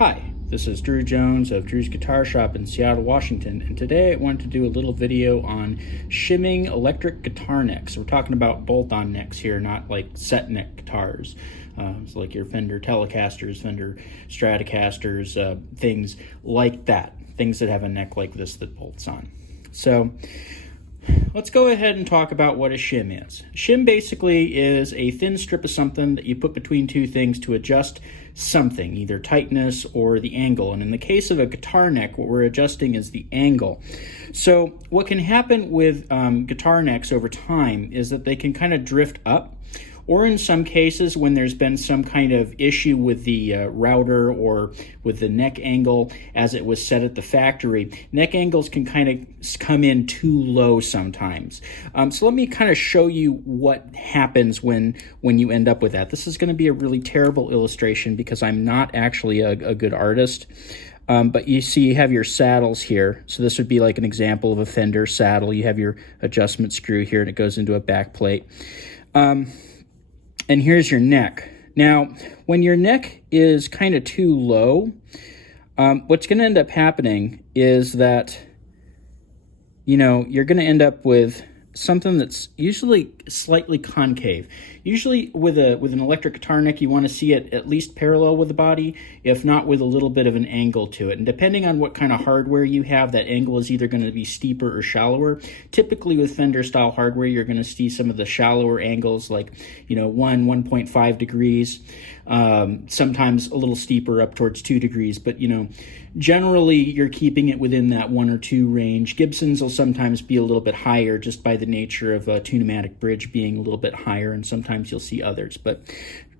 Hi, this is Drew Jones of Drew's Guitar Shop in Seattle, Washington, and today I wanted to do a little video on shimming electric guitar necks. We're talking about bolt-on necks here, not like set neck guitars. It's like your Fender Telecasters, Fender Stratocasters, things like that. Things that have a neck like this that bolts on. So let's go ahead and talk about what a shim is. Shim basically is a thin strip of something that you put between two things to adjust something, either tightness or the angle. And in the case of a guitar neck, what we're adjusting is the angle. So what can happen with guitar necks over time is that they can kind of drift up, or in some cases when there's been some kind of issue with the router or with the neck angle as it was set at the factory, neck angles can kind of come in too low sometimes. So let me kind of show you what happens when you end up with that. This is going to be a really terrible illustration because I'm not actually a good artist. But you see you have your saddles here. So this would be like an example of a Fender saddle. You have your adjustment screw here and it goes into a back plate. And here's your neck. Now, when your neck is kind of too low, what's going to end up happening is that, you're going to end up with something that's usually slightly concave. Usually with an electric guitar neck, you want to see it at least parallel with the body, if not with a little bit of an angle to it. And depending on what kind of hardware you have, that angle is either going to be steeper or shallower. Typically with Fender style hardware, you're going to see some of the shallower angles like, 1.5 degrees, sometimes a little steeper up towards 2 degrees. But, generally you're keeping it within that 1 or 2 range. Gibsons will sometimes be a little bit higher just by the nature of a two-pneumatic bridge being a little bit higher, and sometimes you'll see others. But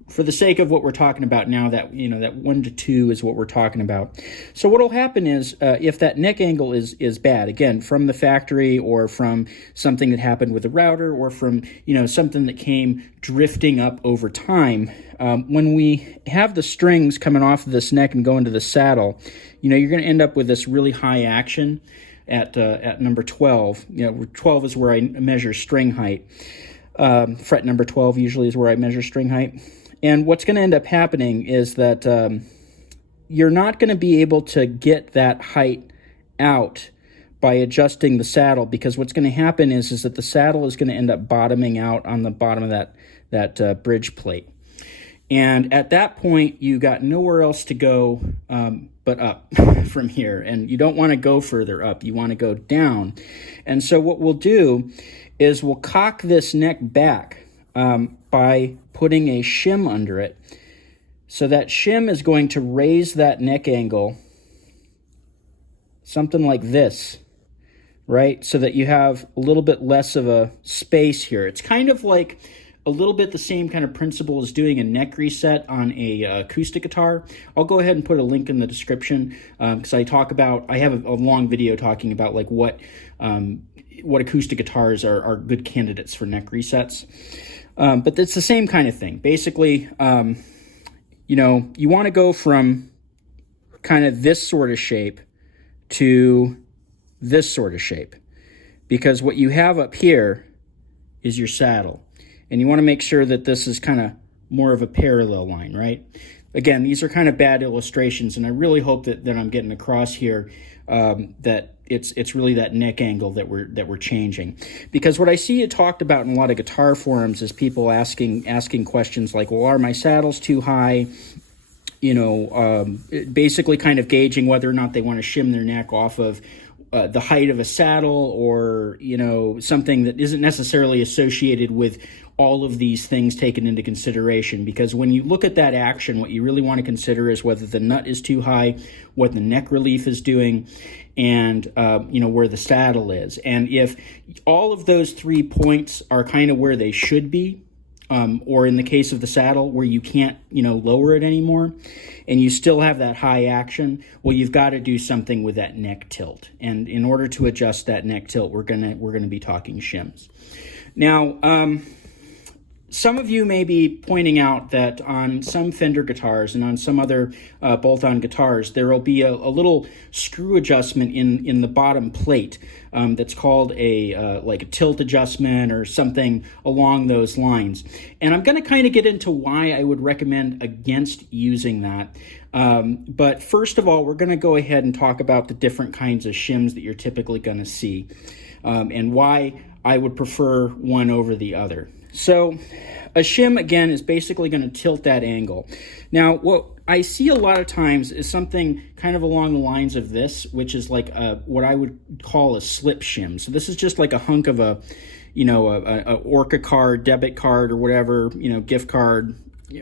for the sake of what we're talking about now, that that 1 to 2 is what we're talking about. So what will happen is if that neck angle is bad, again, from the factory or from something that happened with the router or from something that came drifting up over time, when we have the strings coming off of this neck and go into the saddle, you're going to end up with this really high action at number 12. 12 is where I measure string height. Fret number 12 usually is where I measure string height. And what's going to end up happening is that you're not going to be able to get that height out by adjusting the saddle, because what's going to happen is that the saddle is going to end up bottoming out on the bottom of that bridge plate. And at that point, you got nowhere else to go but up from here. And you don't want to go further up. You want to go down. And so what we'll do is we'll cock this neck back by putting a shim under it. So that shim is going to raise that neck angle something like this, right? So that you have a little bit less of a space here. It's kind of like a little bit the same kind of principle as doing a neck reset on a acoustic guitar. I'll go ahead and put a link in the description because I have a long video talking about like what acoustic guitars are good candidates for neck resets. But it's the same kind of thing. Basically, you want to go from kind of this sort of shape to this sort of shape, because what you have up here is your saddle. And you want to make sure that this is kind of more of a parallel line, right? Again, these are kind of bad illustrations, and I really hope that I'm getting across here that it's really that neck angle that we're changing. Because what I see it talked about in a lot of guitar forums is people asking questions like, well, are my saddles too high? Basically kind of gauging whether or not they want to shim their neck off of the height of a saddle, or something that isn't necessarily associated with all of these things taken into consideration. Because when you look at that action, what you really want to consider is whether the nut is too high, what the neck relief is doing, and where the saddle is. And if all of those 3 points are kind of where they should be, or in the case of the saddle where you can't lower it anymore, and you still have that high action, well, you've got to do something with that neck tilt. And in order to adjust that neck tilt, we're gonna be talking shims. Now, some of you may be pointing out that on some Fender guitars and on some other bolt-on guitars, there will be a little screw adjustment in the bottom plate that's called like a tilt adjustment or something along those lines. And I'm going to kind of get into why I would recommend against using that. But first of all, we're going to go ahead and talk about the different kinds of shims that you're typically going to see and why I would prefer one over the other. So a shim, again, is basically going to tilt that angle. Now, what I see a lot of times is something kind of along the lines of this, which is like what I would call a slip shim. So this is just like a hunk of a Orca card, debit card, or whatever, gift card,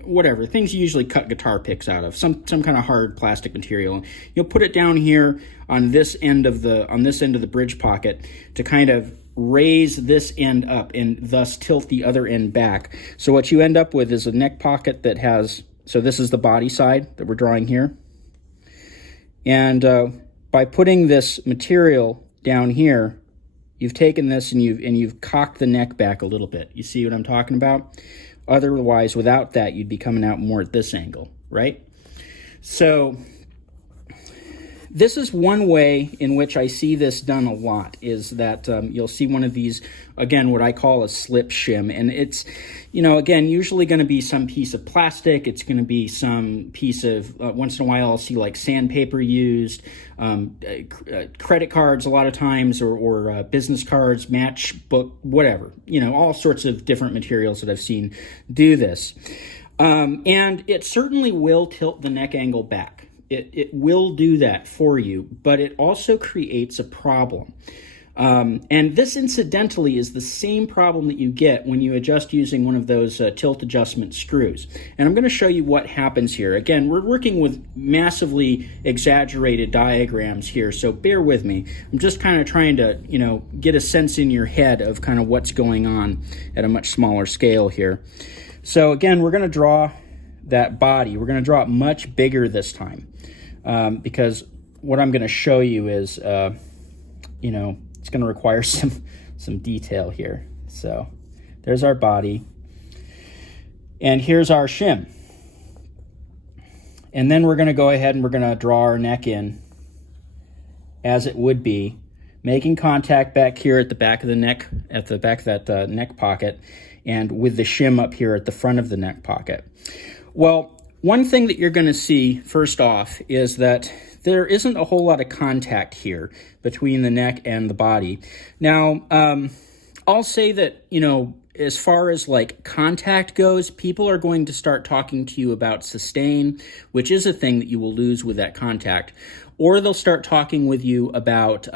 whatever, things you usually cut guitar picks out of, some kind of hard plastic material. You'll put it down here on this end of the bridge pocket to kind of raise this end up and thus tilt the other end back. So what you end up with is a neck pocket that has, so this is the body side that we're drawing here. And by putting this material down here, you've taken this and you've cocked the neck back a little bit. You see what I'm talking about? Otherwise, without that, you'd be coming out more at this angle, right? So this is one way in which I see this done a lot, is that you'll see one of these, again, what I call a slip shim. And it's, again, usually going to be some piece of plastic. It's going to be some piece of, once in a while, I'll see like sandpaper used, credit cards a lot of times, or business cards, matchbook, whatever. All sorts of different materials that I've seen do this. And it certainly will tilt the neck angle back. It will do that for you, but it also creates a problem. And this, incidentally, is the same problem that you get when you adjust using one of those tilt adjustment screws. And I'm going to show you what happens here. Again, we're working with massively exaggerated diagrams here, so bear with me. I'm just kind of trying to, get a sense in your head of kind of what's going on at a much smaller scale here. So again, we're going to draw that body. We're going to draw it much bigger this time because what I'm going to show you is, it's going to require some detail here. So there's our body, and here's our shim. And then we're going to go ahead and we're going to draw our neck in as it would be, making contact back here at the back of the neck, at the back of that neck pocket, and with the shim up here at the front of the neck pocket. Well, one thing that you're going to see first off is that there isn't a whole lot of contact here between the neck and the body. Now, I'll say that, as far as like contact goes, people are going to start talking to you about sustain, which is a thing that you will lose with that contact, or they'll start talking with you about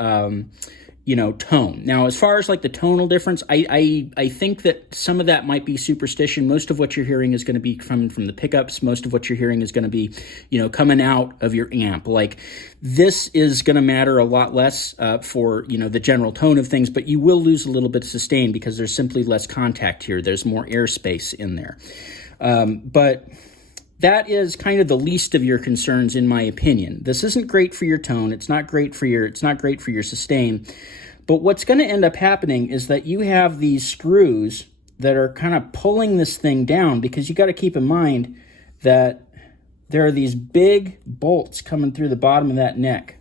tone. Now, as far as like the tonal difference, I think that some of that might be superstition. Most of what you're hearing is going to be coming from the pickups. Most of what you're hearing is going to be, coming out of your amp. Like, this is going to matter a lot less for, the general tone of things, but you will lose a little bit of sustain because there's simply less contact here. There's more airspace in there. But that is kind of the least of your concerns, in my opinion. This isn't great for your tone. It's not great for your sustain. But what's going to end up happening is that you have these screws that are kind of pulling this thing down, because you got to keep in mind that there are these big bolts coming through the bottom of that neck.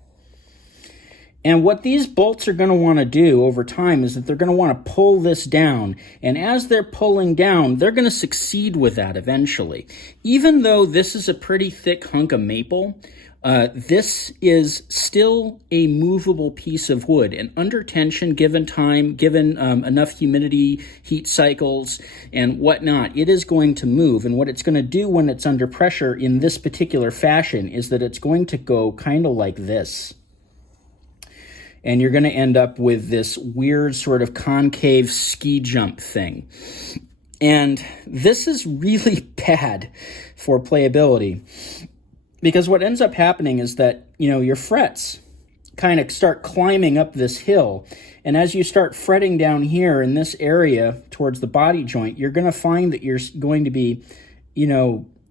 And what these bolts are going to want to do over time is that they're going to want to pull this down. And as they're pulling down, they're going to succeed with that eventually. Even though this is a pretty thick hunk of maple, this is still a movable piece of wood. And under tension, given time, given enough humidity, heat cycles, and whatnot, it is going to move. And what it's going to do when it's under pressure in this particular fashion is that it's going to go kind of like this. And you're going to end up with this weird sort of concave ski jump thing. And this is really bad for playability, because what ends up happening is that, your frets kind of start climbing up this hill. And as you start fretting down here in this area towards the body joint, you're going to find that you're going to be,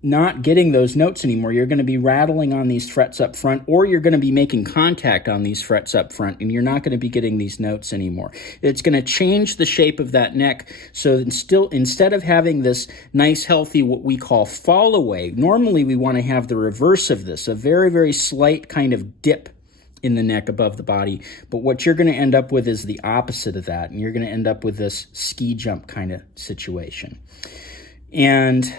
not getting those notes anymore. You're going to be rattling on these frets up front, or you're going to be making contact on these frets up front, and you're not going to be getting these notes anymore. It's going to change the shape of that neck. So instead of having this nice, healthy, what we call fall away, normally we want to have the reverse of this, a very, very slight kind of dip in the neck above the body. But what you're going to end up with is the opposite of that, and you're going to end up with this ski jump kind of situation. And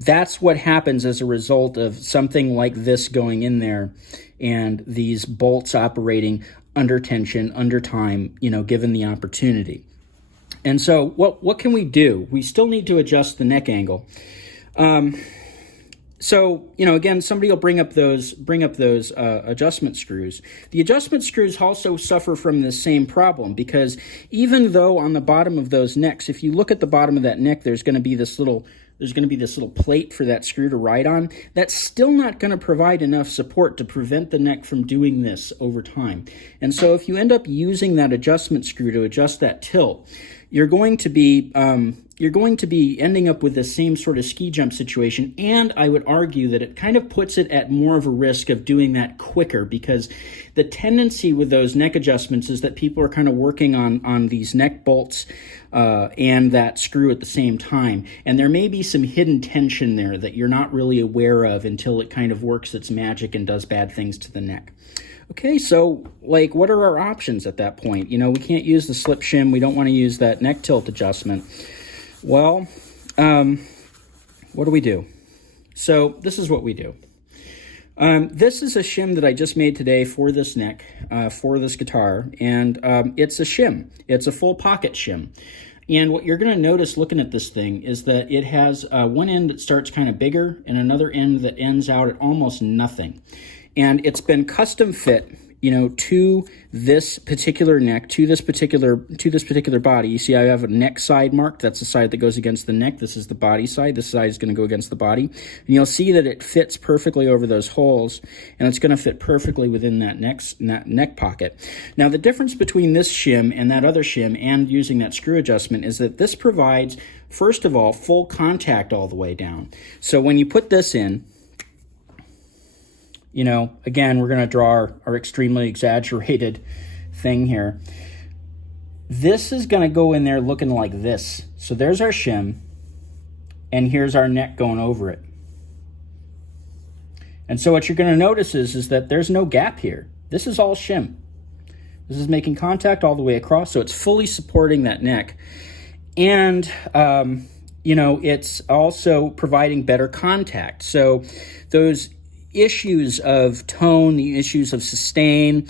that's what happens as a result of something like this going in there and these bolts operating under tension, under time, given the opportunity. And so what can we do? We still need to adjust the neck angle. So, again, somebody will bring up those adjustment screws. The adjustment screws also suffer from the same problem, because even though on the bottom of those necks, if you look at the bottom of that neck, there's going to be this little plate for that screw to ride on. That's still not going to provide enough support to prevent the neck from doing this over time. And so if you end up using that adjustment screw to adjust that tilt, you're going to be ending up with the same sort of ski jump situation, and I would argue that it kind of puts it at more of a risk of doing that quicker, because the tendency with those neck adjustments is that people are kind of working on these neck bolts and that screw at the same time, and there may be some hidden tension there that you're not really aware of until it kind of works its magic and does bad things to the neck. Okay, so what are our options at that point? We can't use the slip shim. We don't want to use that neck tilt adjustment. Well, what do we do? So this is what we do. This is a shim that I just made today for this neck, for this guitar, and it's a shim. It's a full pocket shim. And what you're going to notice looking at this thing is that it has one end that starts kind of bigger and another end that ends out at almost nothing. And it's been custom fit, to this particular neck, to this particular body. You see I have a neck side marked. That's the side that goes against the neck. This is the body side. This side is going to go against the body. And you'll see that it fits perfectly over those holes, and it's going to fit perfectly within that neck pocket. Now, the difference between this shim and that other shim and using that screw adjustment is that this provides, first of all, full contact all the way down. So when you put this in, again, we're going to draw our extremely exaggerated thing here. This is going to go in there looking like this. So there's our shim, and here's our neck going over it. And so what you're going to notice is that there's no gap here. This is all shim. This is making contact all the way across, so it's fully supporting that neck. And, it's also providing better contact. So those issues of tone, the issues of sustain,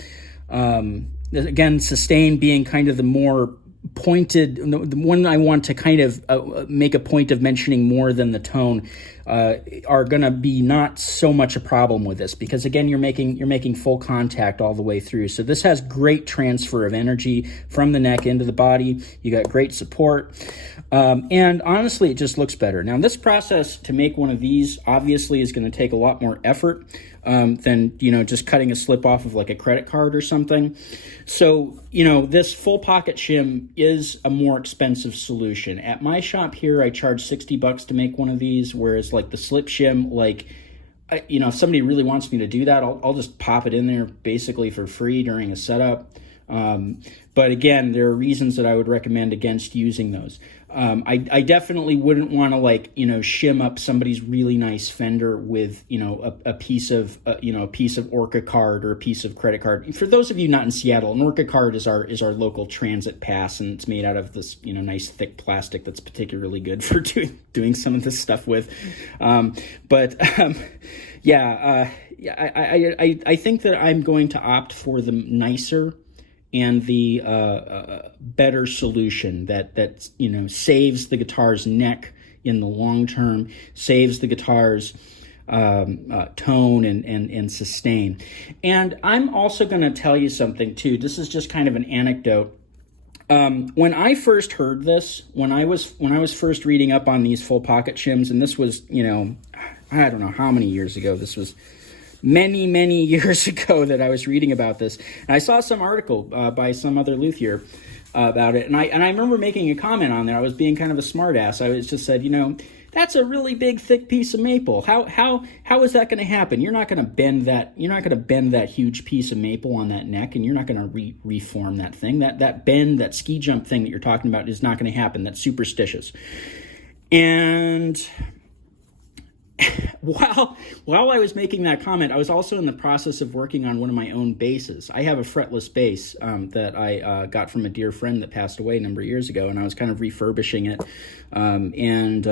again, sustain being kind of the more pointed, the one I want to kind of make a point of mentioning more than the tone, are going to be not so much a problem with this, because again, you're making full contact all the way through. So this has great transfer of energy from the neck into the body. You got great support, and honestly, it just looks better. Now, this process to make one of these obviously is going to take a lot more effort than just cutting a slip off of like a credit card or something. So this full pocket shim is a more expensive solution. At my shop here, I charge $60 to make one of these, whereas like the slip shim, if somebody really wants me to do that, I'll just pop it in there basically for free during a setup. But again, there are reasons that I would recommend against using those. I definitely wouldn't want to shim up somebody's really nice Fender with a piece of Orca card or a piece of credit card. For those of you not in Seattle, an Orca card is our local transit pass, and it's made out of this nice thick plastic that's particularly good for doing some of this stuff with. I think that I'm going to opt for the nicer and the better solution that saves the guitar's neck in the long term, saves the guitar's tone and sustain. And I'm also going to tell you something too. This is just kind of an anecdote. When I first heard this, when I was first reading up on these full pocket shims, and this was I don't know how many years ago. This was many, many years ago that I was reading about this. And I saw some article by some other luthier about it. And I remember making a comment on there. I was being kind of a smartass. I was just said, you know, that's a really big, thick piece of maple. How is that going to happen? You're not going to bend that. You're not going to bend that huge piece of maple on that neck, and you're not going to reform that thing. That bend, that ski jump thing that you're talking about is not going to happen. That's superstitious. And while I was making that comment, I was also in the process of working on one of my own basses. I have a fretless bass that I got from a dear friend that passed away a number of years ago, and I was kind of refurbishing it and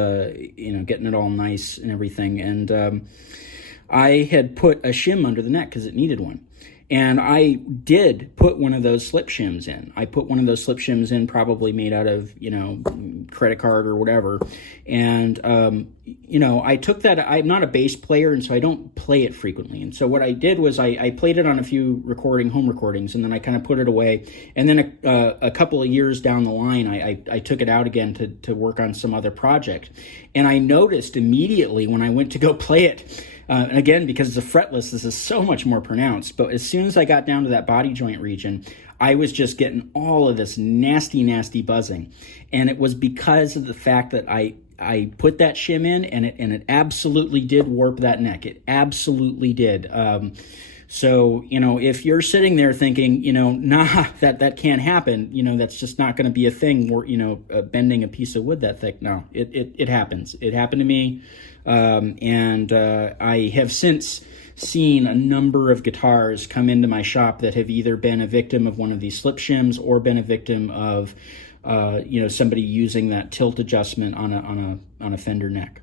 you know, getting it all nice and everything. And I had put a shim under the neck because it needed one. And I did put one of those slip shims in. I put one of those slip shims in, probably made out of, you know, credit card or whatever. And, you know, I took that. I'm not a bass player, and so I don't play it frequently. And so what I did was I played it on a few home recordings, and then I kind of put it away. And then a couple of years down the line, I took it out again to work on some other project. And I noticed immediately when I went to go play it, and again, because it's a fretless, this is so much more pronounced. But as soon as I got down to that body joint region, I was just getting all of this nasty, nasty buzzing. And it was because of the fact that I put that shim in, and it absolutely did warp that neck. It absolutely did. So, you know, if you're sitting there thinking, you know, nah, that can't happen, you know, that's just not going to be a thing, where, you know, bending a piece of wood that thick. No, it happens. It happened to me. And I have since seen a number of guitars come into my shop that have either been a victim of one of these slip shims or been a victim of, you know, somebody using that tilt adjustment on a Fender neck.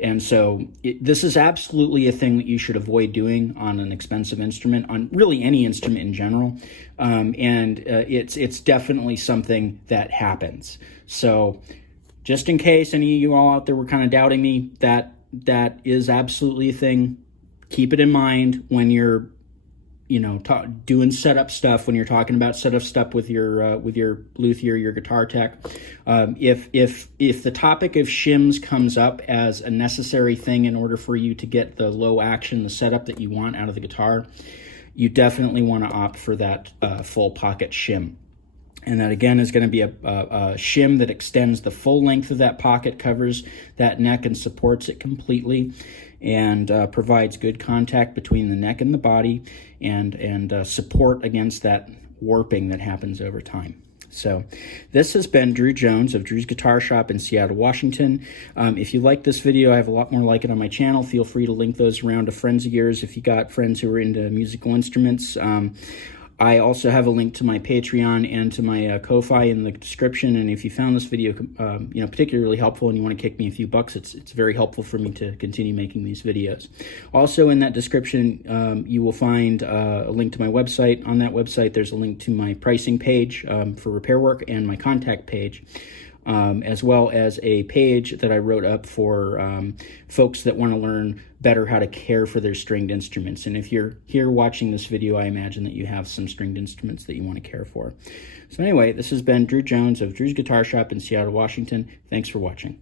And so this is absolutely a thing that you should avoid doing on an expensive instrument, on really any instrument in general. It's definitely something that happens. So just in case any of you all out there were kind of doubting me, that is absolutely a thing. Keep it in mind when you're, you know, doing setup stuff, when you're talking about setup stuff with your luthier, your guitar tech. If the topic of shims comes up as a necessary thing in order for you to get the low action, the setup that you want out of the guitar, you definitely want to opt for that full pocket shim. And that, again, is going to be a shim that extends the full length of that pocket, covers that neck and supports it completely, and provides good contact between the neck and the body, and support against that warping that happens over time. So this has been Drew Jones of Drew's Guitar Shop in Seattle, Washington. If you like this video, I have a lot more like it on my channel. Feel free to link those around to friends of yours if you got friends who are into musical instruments. I also have a link to my Patreon and to my Ko-Fi in the description. And if you found this video, you know, particularly helpful and you want to kick me a few bucks, it's very helpful for me to continue making these videos. Also, in that description, you will find a link to my website. On that website, there's a link to my pricing page for repair work and my contact page, as well as a page that I wrote up for folks that want to learn better how to care for their stringed instruments. And if you're here watching this video, I imagine that you have some stringed instruments that you want to care for. So anyway, this has been Drew Jones of Drew's Guitar Shop in Seattle, Washington. Thanks for watching.